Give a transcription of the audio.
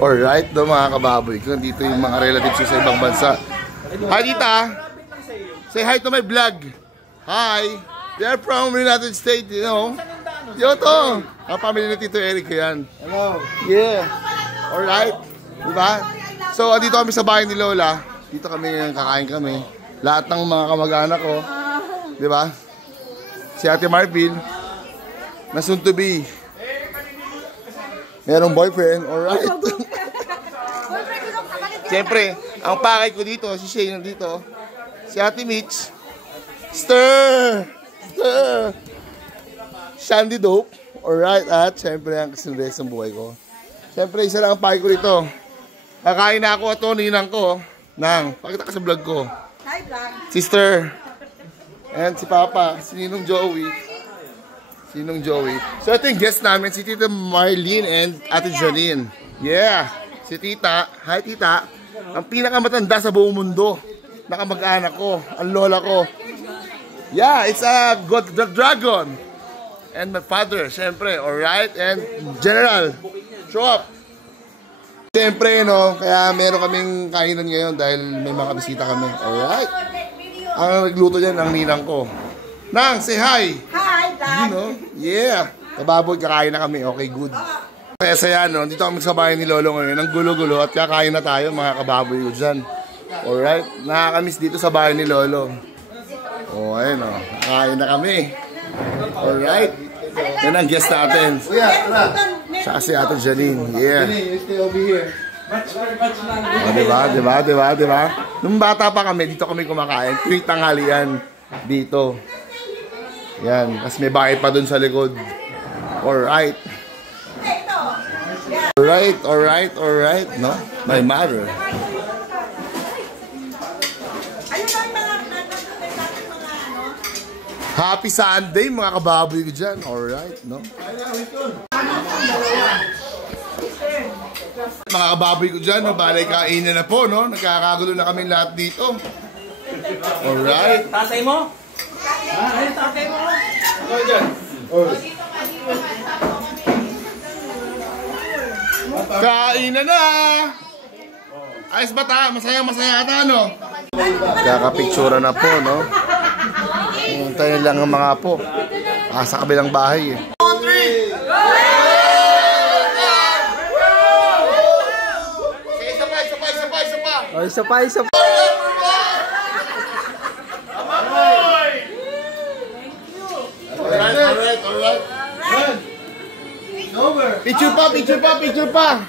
Alright, do mga kababoy ko. Dito yung mga relatives sa ibang bansa. Hi, tita. Say hi to my vlog. Hi. They are from United States, you know. Yo to. Ang pamilya ni Tito Eric yan. Hello. Yeah. Alright. Diba? So, dito kami sa bahay ni Lola. Dito kami, kakain kami. Lahat ng mga kamag-anak ko. Diba? Si Ate Marvin. Na soon to be. Merong boyfriend. Alright. Siyempre, ang pakay ko dito, si Shane nandito. Si Ate Mitch. Stir! Stir! Shandy Dope. Alright, at siyempre ang kasundes ng buhay ko. Siyempre, isa lang ang pakay ko dito. Kakain na ako at ninang ko. Nang, pakita ka sa vlog ko. Hi, vlog. Sister. And si Papa, si Ninong Joey. Sinong Joey. So ito yung guest namin, si Tita Marlene and Ate Janine. Yeah. Si Tita. Hi, Tita. Ang pinakamatanda sa buong mundo. Nakamag-anak ko. Ang lola ko. Yeah, it's a God the Dragon. And my father, syempre. Alright. And General. Show up. Syempre, no. Kaya meron kaming kainan ngayon dahil may mga bisita kami. Alright. Ang nagluto dyan, ang ninang ko. Nang, say hi. Hi, Dad. You know? Yeah. Kababoy, kakain na kami. Okay, good. Kaya saya, no? Dito kami sa bahay ni Lolo ngayon. Ang gulo-gulo at kakain na tayo, mga kababoy ko dyan. Alright? Nakakamiss dito sa bahay ni Lolo. Oh, ayun, oh. Kakain na kami. Alright? Yan ang guest natin. Siya si Ate Janine. Yeah. Oh, diba? Nung bata pa kami, dito kami kumakain. Tuwing tanghalian. Dito. Yan, kasi may bahay pa dun sa likod. Alright. Alright, no? My mother. Happy Sunday, mga kababoy ko dyan. Alright, no? Mga kababoy ko dyan, no? Balay kainan na po, no? Nagkakagulo na kami lahat dito. Alright. Tatay mo? Ayun, tatay mo. Ano dyan? Kainan na! Ayos ba ta? Masaya ata, no? Kakapictura na po, no? Hintayin lang ang mga po. Sa kabilang bahay, eh. Isa pa. Alright. Picture pa.